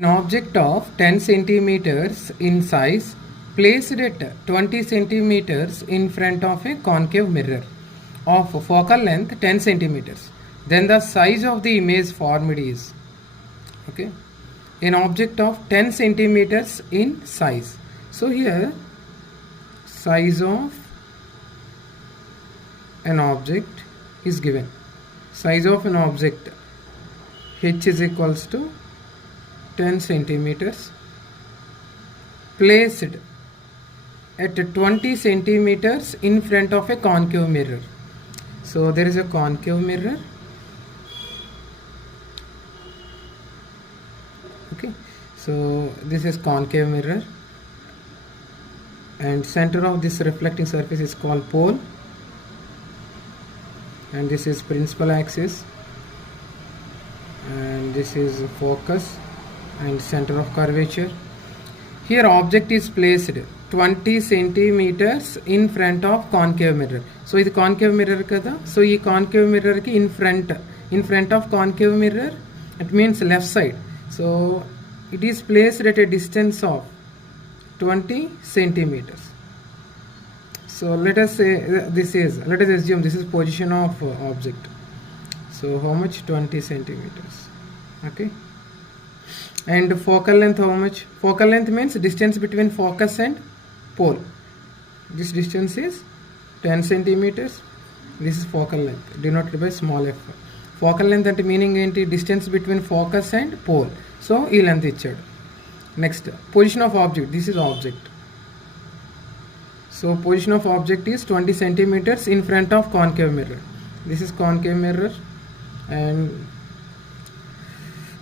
An object of 10 centimeters in size placed at 20 centimeters in front of a concave mirror of focal length 10 centimeters. Then the size of the image formed is, okay, an object of 10 centimeters in size. So here size of an object is given. Size of an object h is equals to 10 centimeters placed at 20 centimeters in front of a concave mirror. So there is a concave mirror. Okay, so this is concave mirror and center of this reflecting surface is called pole, and this is principal axis, and this is focus and center of curvature. Here object is placed 20 centimeters in front of concave mirror. So this concave mirror kada, so this concave mirror ki in front of concave mirror, it means left side. So it is placed at a distance of 20 centimeters. So let us say let us assume this is position of object. So how much? 20 centimeters. Okay. And focal length how much? Focal length means distance between focus and pole. This distance is 10 centimeters. This is focal length denoted by small f. Focal length ante meaning enti? Distance between focus and pole. So ee length ichchadu. Next, position of object. This is object. So position of object is 20 centimeters in front of concave mirror. This is concave mirror and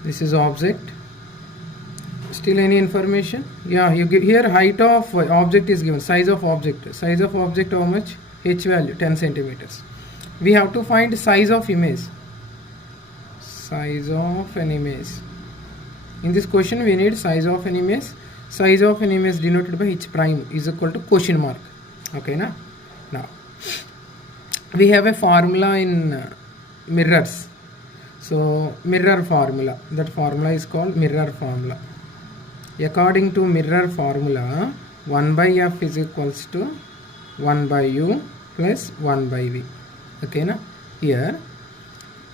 this is object. Still any information? Yeah, you give here height of object is given. Size of object. Size of object how much? H value 10 centimeters. We have to find size of image. Size of an image. In this question we need size of an image. Size of an image denoted by h prime is equal to quotient mark. Okay, na? Now we have a formula in mirrors. So mirror formula. That formula is called mirror formula. According to mirror formula, 1 by f is equals to 1 by u plus 1 by v. Okay, na? Here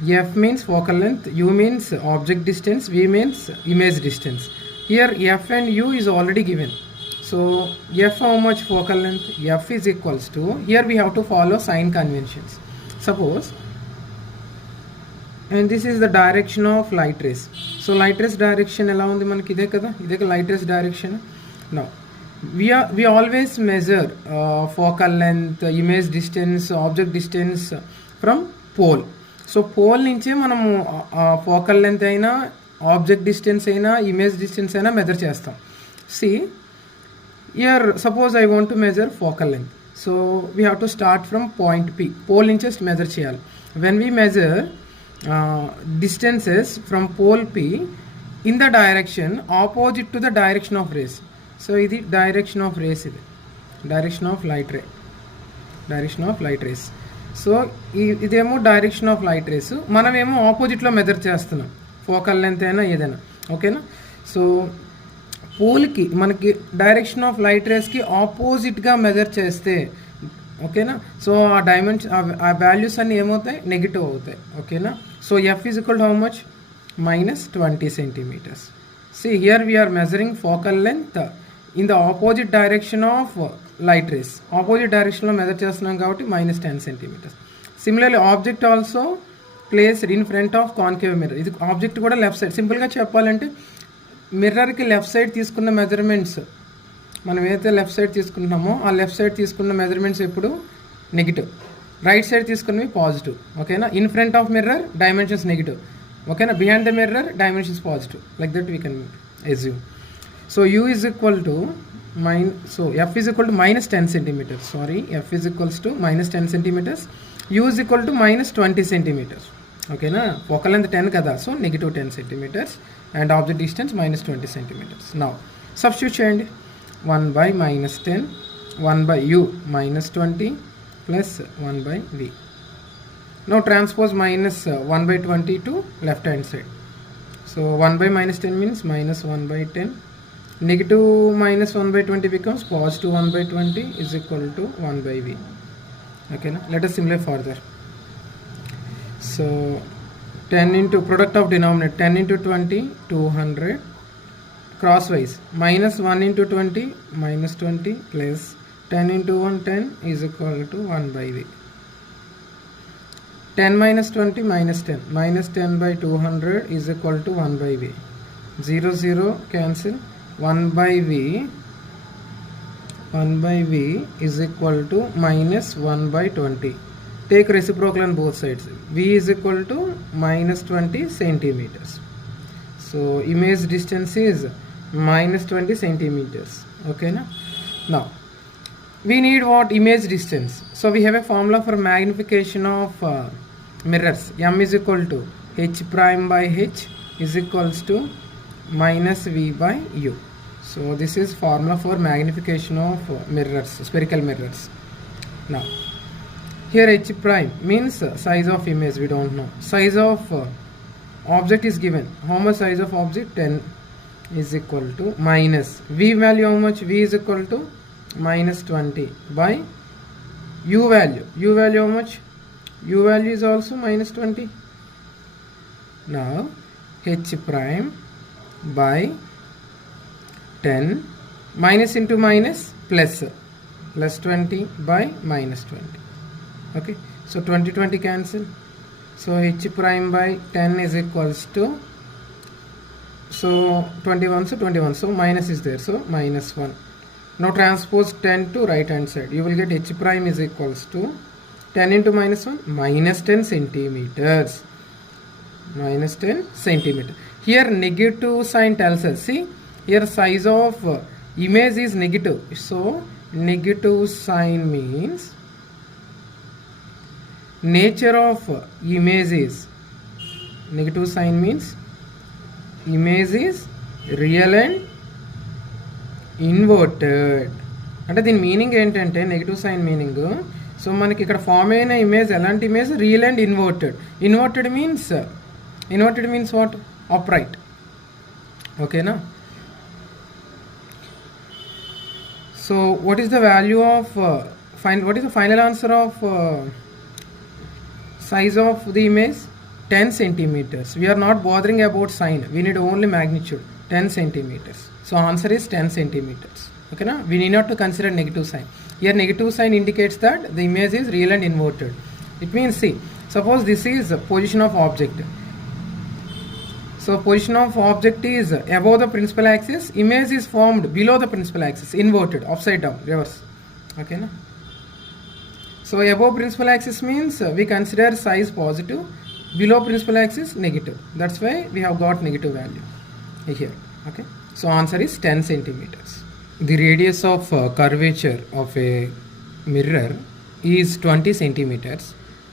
f means focal length, u means object distance, v means image distance. Here f and u is already given. So f how much focal length? F is equals to, here we have to follow sign conventions. Suppose, and this is the direction of light rays. So light rays direction ఎలా ఉంది మనకి ఇదే కదా, ఇదే light rays direction. Now we always measure focal length, image distance, object distance from pole. So pole నుంచి మనము focal length అయినా object distance అయినా image distance అయినా measure చేస్తాం. See here, suppose I want to measure focal length. So we have to start from point P. Pole నుంచి measure చేయాలి. When we measure distances from pole P in the direction opposite to the direction of rays. So ఇది direction of rays, ఇది direction of light ray, direction of light rays. So ఇదేమో direction of light race, మనమేమో ఆపోజిట్లో measure చేస్తున్నాం focal length అయినా ఏదైనా. ఓకేనా? So పోల్కి మనకి డైరెక్షన్ ఆఫ్ లైట్ రేస్కి ఆపోజిట్గా మెజర్ చేస్తే, ఓకేనా, సో ఆ డైమెన్షన్ ఆ వాల్యూస్ అన్నీ ఏమవుతాయి? నెగిటివ్ అవుతాయి. ఓకేనా? So F is equal to how much? -20 centimeters. See here we are measuring focal length in the opposite direction of light rays. Opposite direction లో మెజర్ చేస్తున్నాం కాబట్టి -10 centimeters. Similarly object also placed in front of concave mirror. ఇది object కూడా left side. సింపుల్గా చెప్పాలంటే మిర్రర్కి left side తీసుకున్న measurements, మనం ఏదైతే లెఫ్ట్ సైడ్ తీసుకుంటున్నామో ఆ లెఫ్ట్ సైడ్ తీసుకున్న మెజర్మెంట్స్ ఎప్పుడు నెగిటివ్, రైట్ సైడ్ తీసుకున్నవి పాజిటివ్. ఓకేనా? In front of mirror dimensions negative. ఓకేనా? Behind the mirror dimensions positive. Like that we can assume. So u is equal to f is equal to -10 centimeters. Sorry, f is equals to -10 centimeters. U is equal to -20 centimeters. Okay na? Focal length 10 kada, so -10 centimeters and object distance -20 centimeters. Now substitute cheyandi. 1 by -10, 1 by u -20 plus 1 by v. Now transpose -1 by 20 to left hand side. So 1 by minus 10 means minus 1 by 10. Negative minus 1 by 20 becomes positive 1 by 20 is equal to 1 by V. Okay, now let us simplify further. So 10 into product of denominator 10 into 20 200 crosswise minus 1 into 20 minus 20 plus 10 into 1 10 is equal to 1 by V. 10 minus 20 minus 10 by 200 is equal to 1 by V. 0 0 cancel. 1 by V is equal to minus 1 by 20. Take reciprocal on both sides. V is equal to minus 20 centimeters. So image distance is minus 20 centimeters. Okay, now we need what? Image distance. So we have a formula for magnification of mirrors. M is equal to H prime by H is equals to minus V by U. So this is formula for magnification of mirrors, spherical mirrors. Now here H prime means size of image, we don't know. Size of object is given. How much size of object? 10 is equal to minus V value. How much? V is equal to minus 20 by U value. U value how much? U value is also minus 20. Now H prime by 10 minus into minus plus 20 by minus 20. Okay, so 20 cancel. So H prime by 10 is equals to, so 21, so 21, so minus is there, so minus 1. Now transpose 10 to right hand side. You will get H prime is equals to 10 into minus 1 minus 10 centimeters. Minus 10 centimeter. Here negative sign tells us, see here size of image is negative. So negative sign means nature of image is, negative sign means image is real and inverted. అంటే దీని meaning ఏంటంటే negative sign meaning, so మనకి ఇక్కడ form అయిన image ఎలాంటి image? Real and inverted. Inverted means what? Upright. ఓకేనా? So what is the value of what is the final answer of size of the image? 10 centimeters. We are not bothering about sign, we need only magnitude. 10 centimeters. So answer is 10 centimeters. Okay, now we need not to consider negative sign. Here negative sign indicates that the image is real and inverted. It means, see, suppose this is position of object. So position of object is above the principal axis, image is formed below the principal axis, inverted, upside down, reverse. Okay, na? So above principal axis means we consider size positive, below principal axis negative. That's why we have got negative value here. Okay, so answer is 10 centimeters. The radius of curvature of a mirror is 20 centimeters.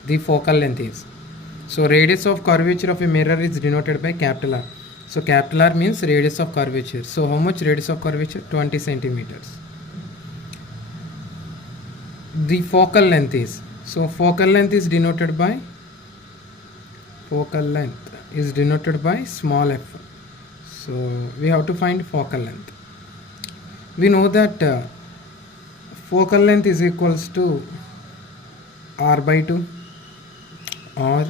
The focal length is, so radius of curvature of a mirror is denoted by capital R. So capital R means radius of curvature. So how much radius of curvature? 20 centimeters. The focal length is, so focal length is denoted by small f. So we have to find focal length. We know that focal length is equals to r by 2, or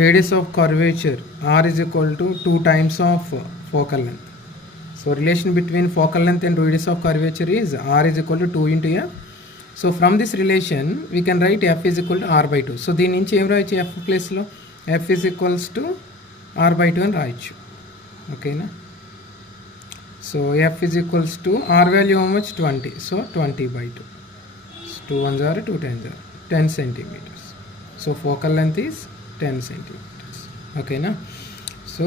radius of curvature r is equal to 2 times of focal length. So relation between focal length and radius of curvature is r is equal to 2 into f. So from this relation we can write f is equal to r by 2. So దీని నుంచి ఏం రాయొచ్చు? f place లో f is equals to r by 2 అని రాయొచ్చు. ఓకేనా? So f is equals to r value how much? 20. So 20 by 2. So 2 1s are 2 10s are 10 centimeters. So focal length is 10 centimeters. ఓకేనా? So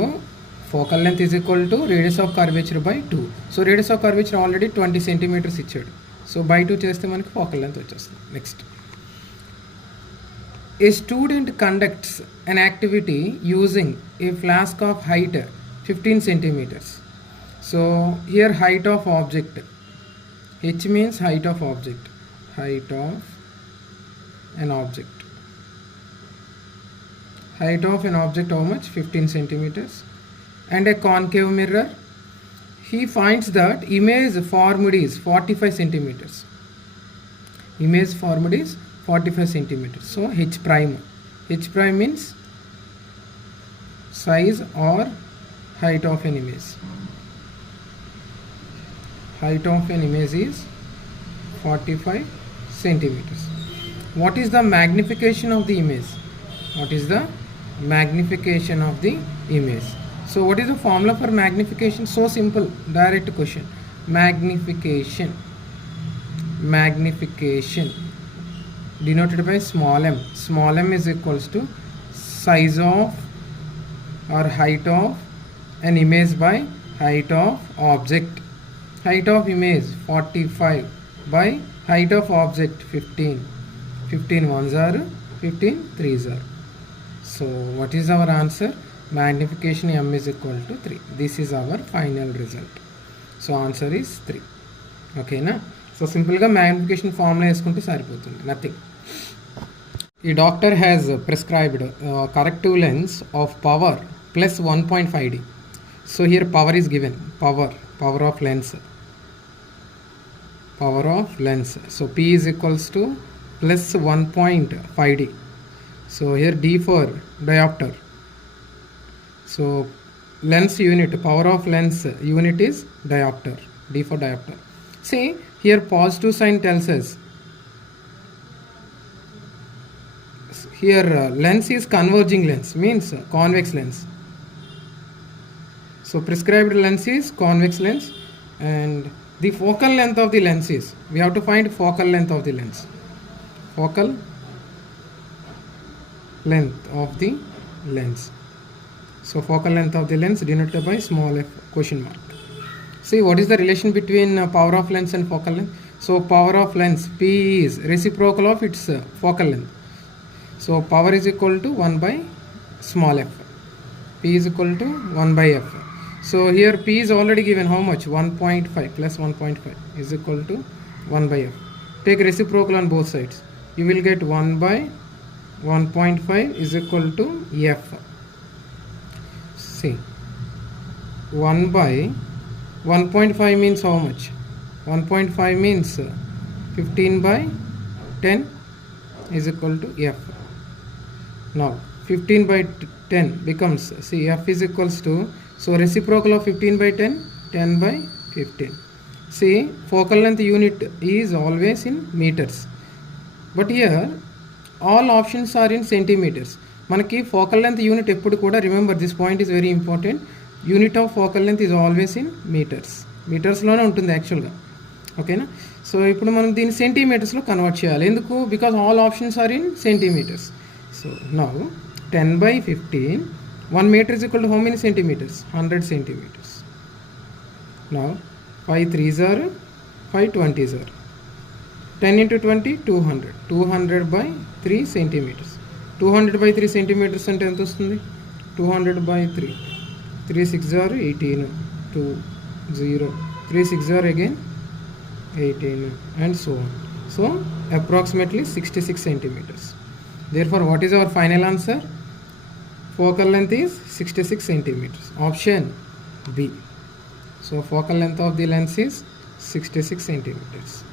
focal length is equal to radius of curvature by 2. So radius of curvature already 20 centimeters ఇచ్చాడు. So by 2 చేస్తే మనకి focal length వచ్చేస్తుంది. Next, A student conducts an activity using a flask of height 15 centimeters. So here height of object, H means height of object, height of an object how much? 15 centimeters. and a concave mirror. He finds that image formed is 45 centimeters. Image formed is 45 centimeters. So H prime. H prime means size or height of an image. Height of an image is 45 centimeters. What is the magnification of the image? What is the magnification of the image? So what is the formula for magnification? So simple, direct question. Magnification denoted by small m. Small m is equals to size of or height of an image by height of object. Height of image 45 by height of object 15. 15 ones are 15 threes are. So what is our answer? Magnification m is equal to 3. This is our final result. So answer is 3. Okay na? So simple ga magnification formula eskunte saripotundi, nothing. The doctor has prescribed corrective lens of power plus 1.5D. So here power is given, power of lens. Power of lens. So P is equals to plus 1.5D. So here D for diopter. So lens unit, power of lens unit is diopter. D for diopter. See here positive sign tells us here lens is converging lens, means convex lens. So prescribed lens is convex lens, and the focal length of the lens is, we have to find focal length of the lens. Focal length of the lens. So focal length of the lens denoted by small f question mark. See what is the relation between power of lens and focal length? So power of lens P is reciprocal of its focal length. So power is equal to 1 by small f. P is equal to 1 by f. So here P is already given how much? 1.5 plus 1.5 is equal to 1 by f. Take reciprocal on both sides. You will get 1 by 1.5 is equal to f. See, 1 by 1.5 means how much? 1.5 means 15 by 10 is equal to f. Now 15 by 10 becomes, see, f is equals to, so reciprocal of 15 by 10, 10 by 15. See, focal length unit is always in meters, but here all options are in centimeters. Manaki focal length unit eppudu kuda, remember this point is very important, unit of focal length is always in meters. Meters lone untundi actual ga, okay na? So ippudu manam deen centimeters lo convert cheyali, enduku? Because all options are in centimeters. So now 10 by 15, 1 meter is equal to how many centimeters? 100 centimeters. Now 5 3s are 5 20s are 10 into 20 200. 200 by 3 centimeters. 200 by 3 centimeters ante enta vastundi? 200 by 3. 3 6 are 18. 2 0. 3 6 are again 18 and so on. So approximately 66 centimeters. Therefore, what is our final answer? Focal length is 66 centimeters. Option B. So focal length of the lens is 66 centimeters.